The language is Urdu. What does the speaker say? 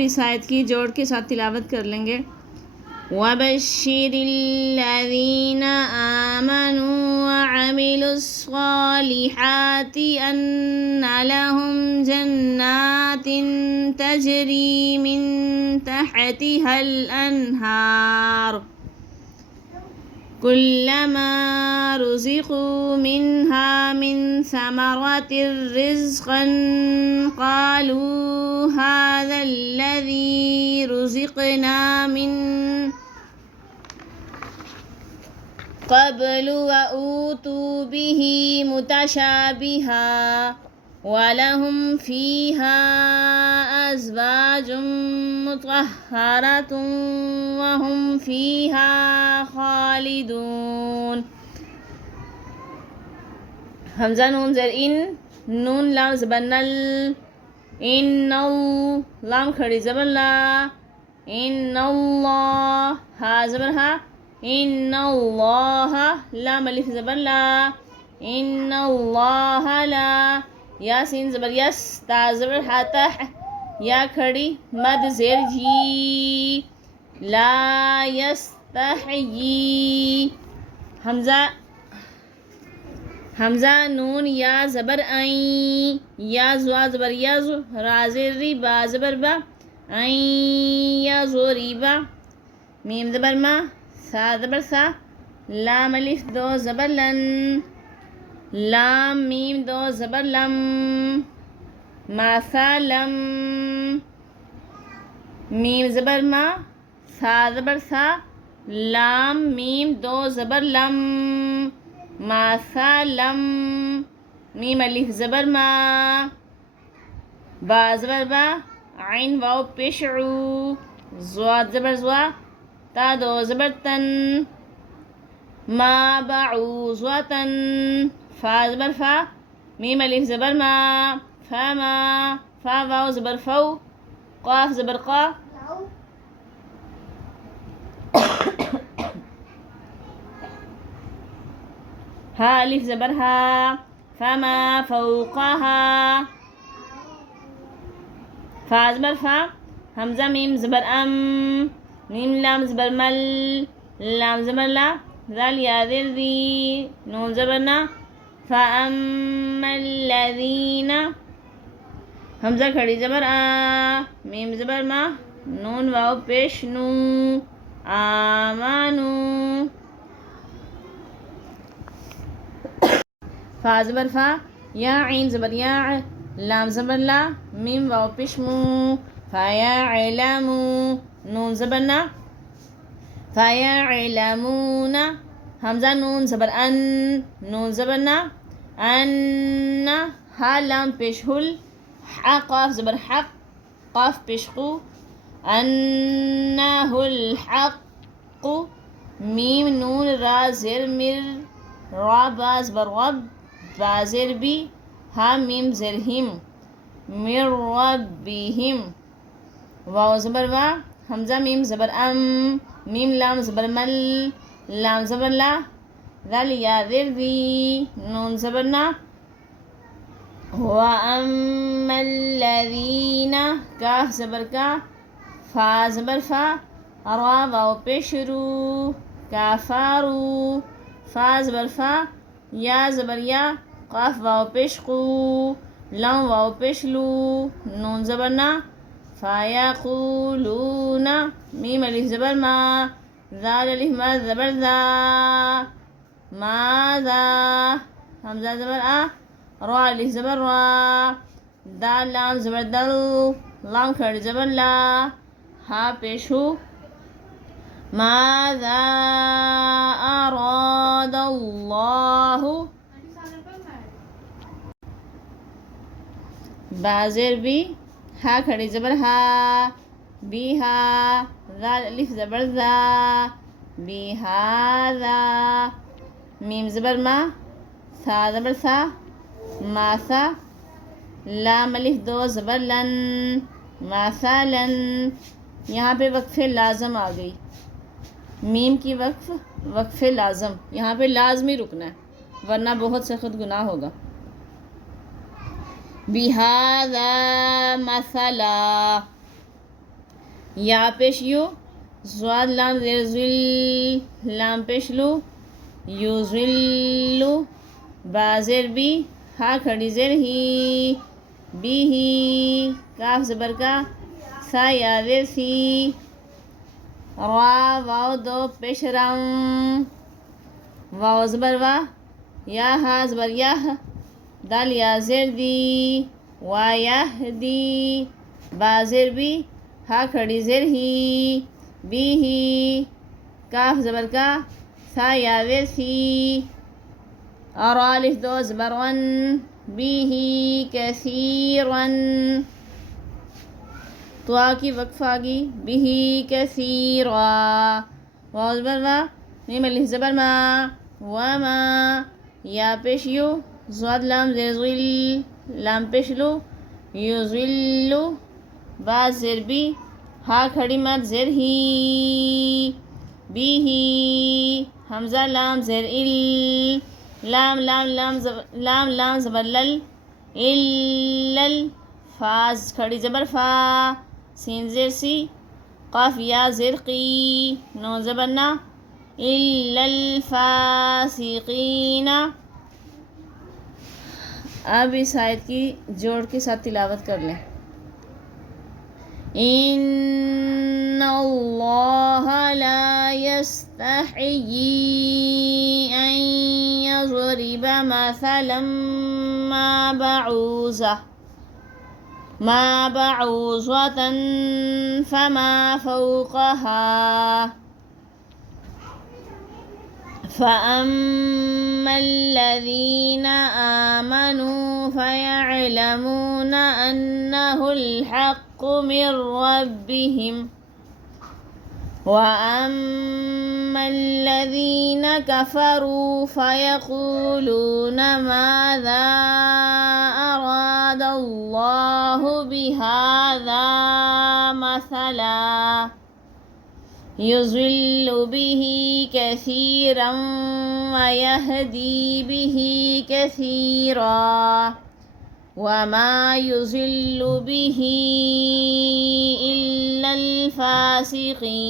بھی اس آیت کی جوڑ کے ساتھ تلاوت کر لیں گے. وَبَشِّرِ الَّذِينَ آمَنُوا وَعَمِلُوا الصَّالِحَاتِ أَنَّ لَهُمْ جَنَّاتٍ تَجْرِي مِن تَحْتِهَا الْأَنْهَارُ كُلَّمَا رُزِقُوا مِنْهَا مِنْ ثَمَرَةٍ رِزْقًا قَالُوا هَذَا الَّذِي رُزِقْنَا مِنْ قَبْلُ وَأُوتُوا بِهِ مُتَشَابِهًا وَلَهُمْ فِيهَا أَزْوَاجٌ مُطَهَّرَةٌ وَهُمْ فِيهَا خَالِدُونَ. حمزہ نون زیر ان، نون لام زبر نل، ان لام کھڑی زبر لا، ان اللہ ہا زبر ہا، ان اللہ لام الف زبر لا، ان اللہ لا، یا سین زبر یس، تا زبر ہا تح، یا کھڑی مد زیر جی، لا یستحیی. حمزہ نون یا زبر این، یا زوا زبر یز، را زیر ری، با زبر با، این یا زوری با، میم زبر ما، سا زبر سا، لام الف دو زبر لن، لام میم دو زبر لم، ما سا لم، میم زبر ما، سا زبر سا، لام میم دو زبر لم، ما سا لم، میم الف زبر ما، با زبر با، عین واو پیش عو، زواد زبر زوا، تا دو زبر تن، ما بعو زواتن، فا زبر فا، میم الف زبر ما، فما، فا واو زبر فو، قاف زبر قا، ہا الف زبر ہا، فما فوقها، فا زبر فا، حمزہ میم زبر ام، میم لام زبر مل، لام زبر لا، ذال یا ذر ذی، نون زبر نا، فَأَمَّا الَّذِينَ، حمزہ کھڑی زبر آ، میم زبر ما، نون واو پیش نو، آمانو، فا زبر فا، یا عین زبر یا، لام زبر لا، میم واو پیش مو، فَيَعْلَمُ، نون زبر نا، فَيَعْلَمُونَ، حمزہ نون زبر ان، نون زبر نا، ان، ہا لام پیش ہل، حا قاف زبر حق، قاف پیش قو، انہ الحق، میم نون را زیر مر، را با زبر غب، با زیر بی، ہا میم زیر ہم، من ربہم، واو زبر وا، حمزہ میم زبر ام، میم لام زبر مل، لام زبر لا، ذال یا ذر ذی، نون زبر نا، وَأَمَّا الَّذِينَ، کاف زبر کا، فا زبر فا، را واو پیش رو، کافارو، فا زبر فا، یا زبر یا، قاف واو پیش قو، لام واو پیش لو، نون زبر نا، فَيَقُولُونَ، میم الف زبر ما، ذال الف ما زبر ذا، ماذا، حمزہ زبر آ، را الف زبر را، دال لام زبر دل، لام کھڑی زبر لا، ہا پیش ہو، ماذا اراد اللہ، با زیر بی، ہا کھڑی زبر ہا، بی ہا، ذال الف زبر ذا، بی ہاذا، میم زبر ما، سا زبر سا، ماسا، لام الف دو زبر لن، ماسا لن. یہاں پہ وقف لازم آ گئی، میم کی وقف لازم، یہاں پہ لازمی رکنا ہے ورنہ بہت سخت گناہ ہوگا. بِهَذَا مَثَلًا، یا پیش یو، زواد لام زیر زل، لام پیش لو، یو زلو، با زیر بی، ہا کھڑی زیر ہی، بی ہی، کاف زبر کا، سا یا زیر سی، را واو دو پیش رم، واو زبر وا، یا ہا زبر یا، دال یا زیر دی، وا یا دی، با زیر بی، ہا کھڑی زیر ہی، بی ہی، کاف زبر کا، سا یا زیر سی، اور الف دو زبر ون، بی ہی کثیرن، تو آ کی وقف آگی، بی ہی کثیرا، واو زبر وا، میم الف زبر ما، وما، یا پیش یو، زواد لام زیر ظل، لام پیش لو، یو ظلو، با زیر بی، ہا کھڑی مد زیر ہی، بی ہی، حمزہ لام زیر ال، لام لام لام زبر لام لام زبر لل، الل، فاز کھڑی زبر فا، سین زیر سی، قاف یا زیر قی، نون زبر نا، الا الفاسقین۔ اب اس آیت کی جوڑ کے ساتھ تلاوت کر لیں۔ ان اللہ لا یستحیی ان یضرب مثلا ما بعوضة فما فوقها فأما الذين آمنوا فيعلمون أنه الحق من ربهم وأما الذين كفروا فيقولون ماذا أراد الله بهذا مثلا يضل به كثيرا ويهدي به كثيرا وما يضل به إلا الفاسقين۔